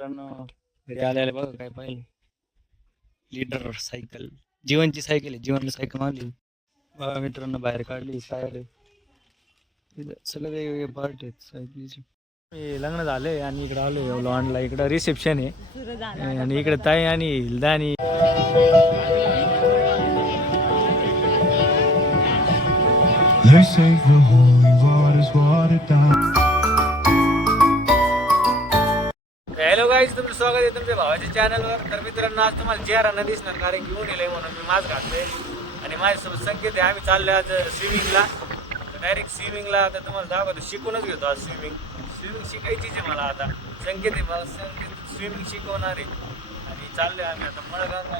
मित्रांनो घरी आले बघा काय पाहिलं. लीडर सायकल, जीवनची सायकल आहे. जीवनला सायकल मारली बघा मित्रांनो, बाहेर काढली टायर. सगळे वेगवेगळे पार्ट आहेत सायकलीचे. लग्न झालंय आणि इकडे आलोय लॉनला. इकडं रिसेप्शन आहे आणि इकडे ताई आणि हिलदानी. They say the holy water's watered down. Hello guys, तुमचं स्वागत आहे तुमच्या भावाच्या चॅनलवर. तर मित्रांनो, आज तुम्हाला चेहरा न दिसणार कारण घेऊन येईल म्हणून मी मास्क घातले आणि माझ्यासोबत संकेत आहे. आम्ही चाललो आज स्विमिंगला. डायरेक्ट स्विमिंगला आता तुम्हाला दाखवतो. शिकूनच घेतो आज स्विमिंग शिकायचीच आहे मला. आता संकेत आहे, मला संकेत स्विमिंग शिकवणार आहे. आणि चाललोय आम्ही आता मळगंगा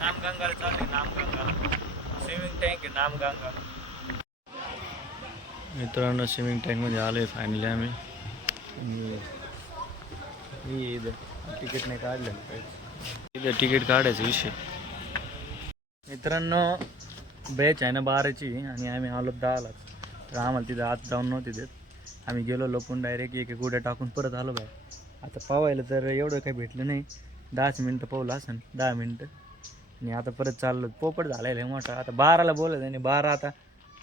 नामगंगाला चाललोय. नामगंगा स्विमिंग टँक आहे नामगंगा. मित्रांनो, स्विमिंग टँकमध्ये आलोय फायनली आम्ही. इथं तिकीट नाही काढलं पाहिजे. इथं तिकीट काढायचा विषय. मित्रांनो, बॅच आहे ना 12ची आणि आम्ही आलो 10ला. तर आम्हाला तिथं आत जाऊन नव्हते देत. आम्ही गेलो लपून डायरेक्ट एक उड्या टाकून परत आलो बाहेर. आता पावायला तर एवढं काही भेटलं नाही. 10 मिनटं पावलं असं 10 मिनटं. आणि आता परत चाललो. पोपट झालेला आहे मोठा. आता 12ला बोलत आहे. 12 आता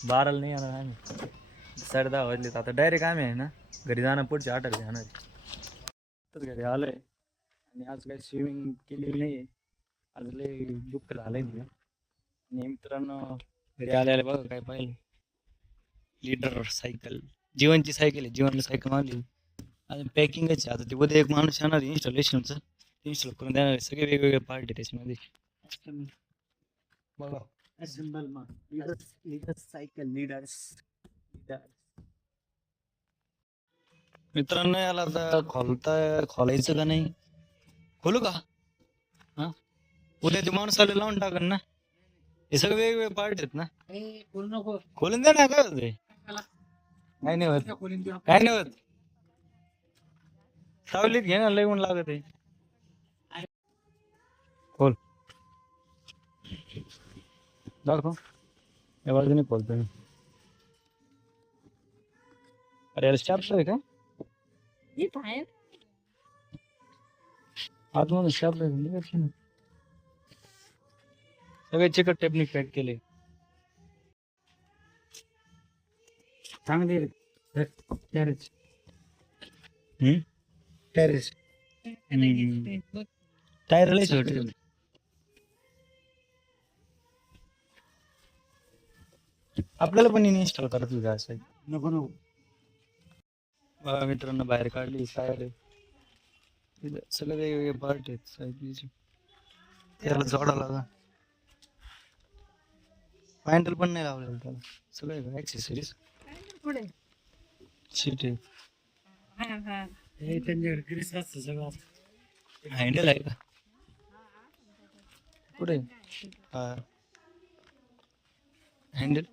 12ला नाही येणार आम्ही. 10:30 वाजले. तर आता डायरेक्ट आम्ही आहे ना घरी जाणं पुढच्या 8 जाणार. तर घरी आलोय आणि आज काही स्विमिंग केलेली नाही आहे. आज लय दुःख झालंय मी. आणि मित्रांनो, घरी आले बघा काय पाहिलं. लीडर सायकल, जीवनची सायकल आहे. जीवनला सायकल मारली. आणि पॅकिंगच आहे. आता ते उद्या एक माणूस येणार इन्स्टॉलेशनचं. इन्स्टॉल करून देणार. सगळे वेगवेगळे पार्ट आहे त्याच्यामध्ये बघा. Cycle leaders. मित्रांनो, याला आता खोलायचं का नाही? खोलू का? हा, उद्या ते माणूस आले लावून टाकन ना. हे सगळे वेगवेगळे पार्ट आहेत ना. खोलून द्या ना. काय होते? काय नाही होत. काय नाही होत. सावलीत घे ना, लय ऊन लागत आहे. खोल दाखव. या बाजूने खोलतो मी. अरे याला स्टॅप आहे का? आतमधून स्टॅप सगळे चिकट टेपनी पॅक केले. चांगले टॅरेस. टॅरेस टायर लय छोटे. आपल्याला पण इन्स्टॉल करायचं का असं? नको नको. बघा मित्रांनो, बाहेर काढली टायर. सगळे वेगवेगळे पार्ट आहेत सायकलीचे. त्याला जोडा लागा. पॅन्डल पण नाही लावलेलं त्याला. सगळे ऍक्सेसरीज सीट आहे. त्यांच्याकडे ग्रीस असतं सगळं. हँडल आहे का पुढे? हा, हँडल.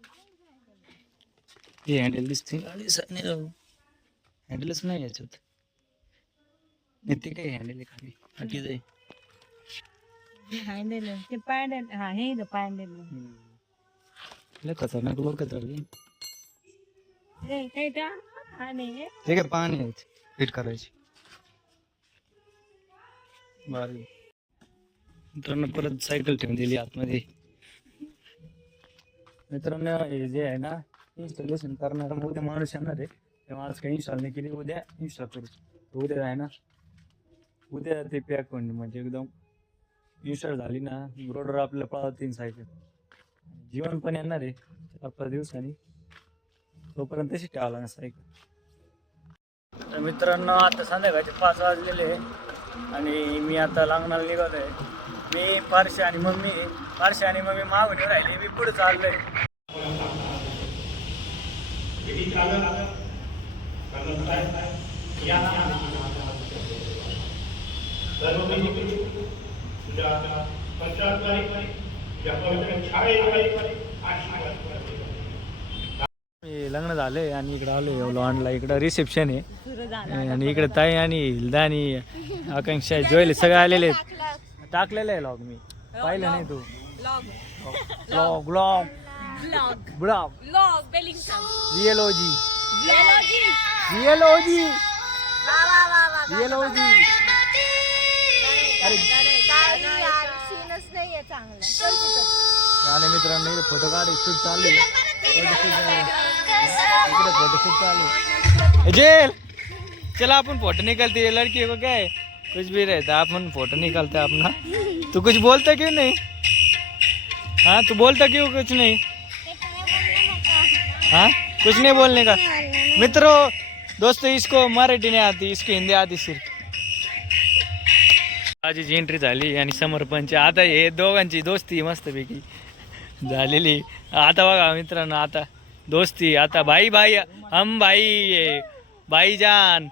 हे हँडल दिसते. हँडलच नाही याच्यात. नाही ते काय हँडल आहे खाली. हॅन्डल ते पॅन्डल. हा, हे पॅन्डल लय खतरनाक लोक चालली. ते काय पाणी आहेत फिट करायची. भारी. मित्रांनो, परत सायकल ठेवून दिली आतमध्ये. मित्रांनो, हे जे आहे ना इन्स्टॉलेशन करणार उद्या माणूस येणार आहे. तेव्हा आज काही इन्स्टॉल नाही केली. उद्या इन्स्टॉल करू. उद्या आहे ना, उद्या ते पॅक होऊन म्हणजे एकदम इन्स्टॉल झाली ना रोडवर आपल्याला पळवतील सायकल. जीवन पण येणार आहे 4-5 दिवसांनी. तोपर्यंत तशी ठेवायला ना सायकल. तर मित्रांनो, आता संध्याकाळचे 5 वाजलेले आणि मी आता लग्नाला निघालोय. मी पारशी आणि मम्मी मागून राहिली. मी पुढे चाललोय. लग्न झालंय आणि इकडे आलोय लॉनला. इकडं रिसेप्शन आहे आणि इकडे ताई आणि हिलदानी आकांक्षा जोयल सगळे आलेले आहेत. टाकलेलं आहे लॉग. मी पाहिलं नाही. तू ब्लॉग ब्लॉग ब्लॉग VLOG. येलो जी. अरे आणि मित्रांनो इकडे फोटो काढ शूट चालू आहे. इकडे फोटोशूट चालू है. जेल चला अपन फोटो निकलती है लड़की को क्या है कुछ भी रहता अपन फोटो निकालते हैं अपना. तू कुछ बोलता क्यों नहीं? हाँ तू बोलता क्यों कुछ नहीं? हाँ कुछ नहीं बोलने का. मित्रों दोस्तों इसको मराठी नहीं आती इसको हिंदी आती सिर्फ. आजीची एंट्री झाली आणि समर्पणची आता हे दोघांची दोस्ती मस्तपैकी झालेली. आता बघा मित्रांनो आता दोस्ती आता भाई भाई हम भाई भाईजान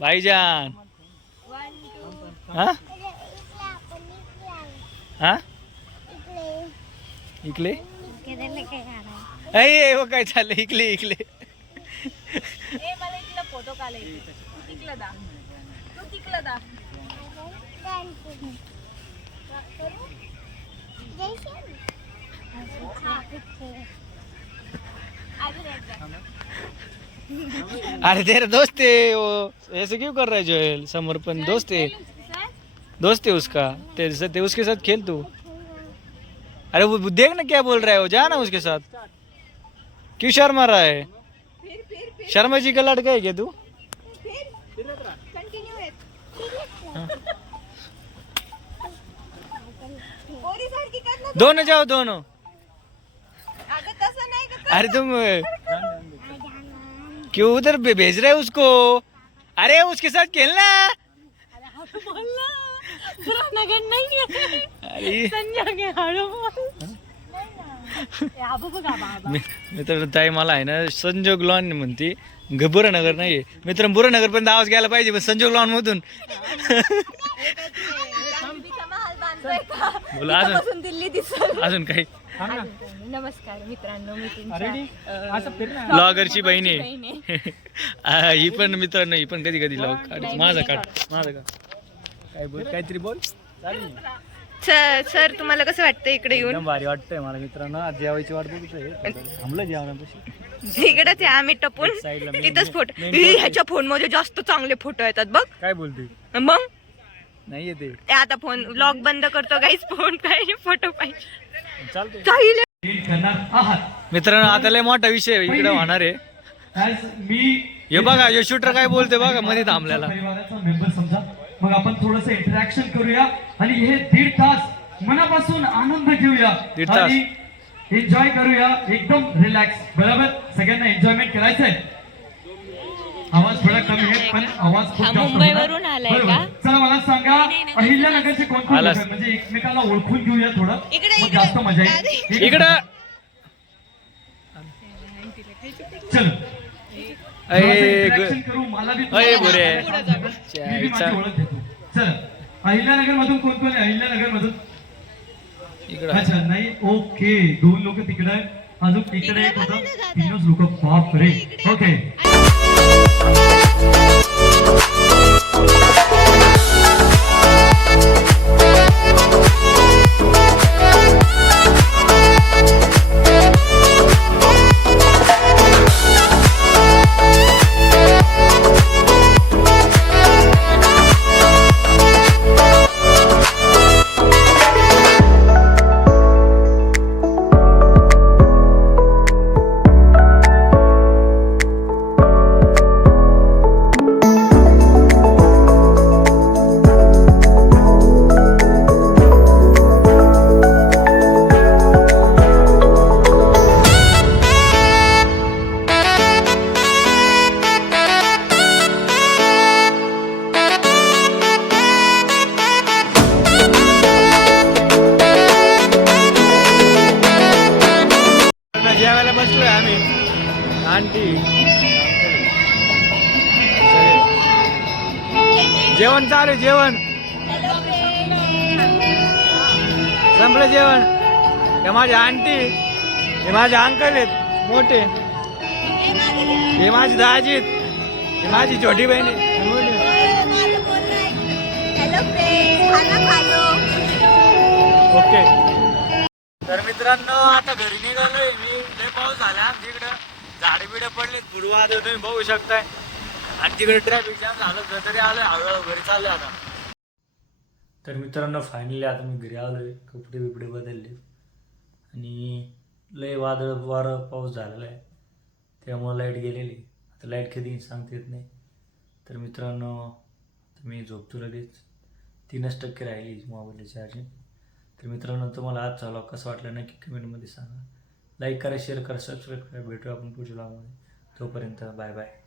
भाईजान. हाँ हाँ इकले अरे वो काय चाललंय इकले इकले. फोटो काढायचे तिकलं दा तू तिकलं दा. अरे तेरा दोस्त है वो ऐसे क्यों कर रहा है जोएल? समर्पण दोस्त है उसका ते उसके साथ खेल तू. अरे वो देख ना क्या बोल रहा है वो जा ना उसके साथ. क्यों शर्मा रहा है? शर्मा जी का लड़का है क्या तू? दोनों जाओ दोनों. अरे तुम क्यों उधर भेज रहे हो उसको? अरे उसके साथ खेलना. अरे मित्र ताई मला आहे ना संजोग लॉन म्हणते बुरानगर नाहीये मित्र. बुरानगर पर्यंत आवाज घ्यायला पाहिजे पण संजोग लॉन मधून बोला अजून दिल्ली दिसत. अजून काही. नमस्कार मित्रांनो मी तुमच्या ब्लॉगरची बहीण आहे ही पण मित्रांनो ही पण कधी कधी ब्लॉग काढ. माझा काढ काय बोल काहीतरी बोल. सर तुम्हाला कसं वाटतं इकडे येऊन? एकदम भारी वाटतंय मला मित्रांनो. आज जेवायची वाट बघतोय थांबलं जेवणापाशी. इकडेच आहे आम्ही टपून तिथंच फोटो. ह्याच्या फोन मध्ये जास्त चांगले फोटो येतात बघ. काय बोलते मग नाही येते ते आता फोन लॉक बंद करतो गाईस. फोन पाहिजे फोटो पाहिजे चालतंय. चालेल मित्रांनो आता लय मोठा विषय इकडे होणार आहे. हे बघा हे शूटर काय बोलते बघा मध्ये थांबल्याला. मेंबर समजा मग आपण थोडस इंटरॅक्शन करूया आणि हे 1.5 तास मनापासून आनंद घेऊया 1.5 तास. आणि एन्जॉय करूया एकदम रिलॅक्स. बरोबर सगळ्यांना एन्जॉयमेंट करायचं आहे. आवाज थोडा कमी आहे पण आवाज खूप जास्त मुंबईवरून आलाय बरोबर. का? चला मला सांगा अहिल्यानगरचे कोण कोण आलास. लोकं आहेत? म्हणजे एकमेकाला ओळखून घेऊया थोडं मग जास्त मजा येईल. इकडं चल अय करू मला बी अय बुरे. मी बी माझी ओळख घेतो. चल अहिल्यानगर मधून कोण कोण आहे? अहिल्यानगर मधून इकडं अच्छा नाही ओके 2 लोक तिकडे आहेत अजून तिकडे एक होतं 3च लोक. बाप रे. ओके जेवायला बसलोय आम्ही. आंटी जेवण चालू आहे, जेवण संपलं जेवण. हे माझे आंटी हे माझे अंकल आहेत मोठे. हे माझी दाजी आहेत. हे माझी छोटी बहीण आहे. ओके तर मित्रांनो आता घरी निघालोय मी. लय पाऊस झाला आमच्या इकडं. झाडे बिडे पडले बुडवाद तुम्ही बघू शकताय. आणि तिकडे ट्रॅफिक जाम झालं होतं तरी आलं हळूहळू घरी चाललं आता. तर मित्रांनो फायनली आता मी घरी आलोय, कपडे बिपडे बदलले आणि लय वादळ वारं पाऊस झालेला आहे त्यामुळं लाईट गेलेली. आता लाईट कधी येईल सांगता येत नाही. तर मित्रांनो आता मी झोपतो लगेच, 3% राहिली मोबाईलची चार्जिंग. तर मित्रांनो तुम्हाला आजचा व्लॉग कसा वाटला नक्की कमेंटमध्ये सांगा. लाईक करा, शेअर करा, सबस्क्राईब करा. भेटू आपण पुढच्या व्लॉगमध्ये. तोपर्यंत बाय बाय.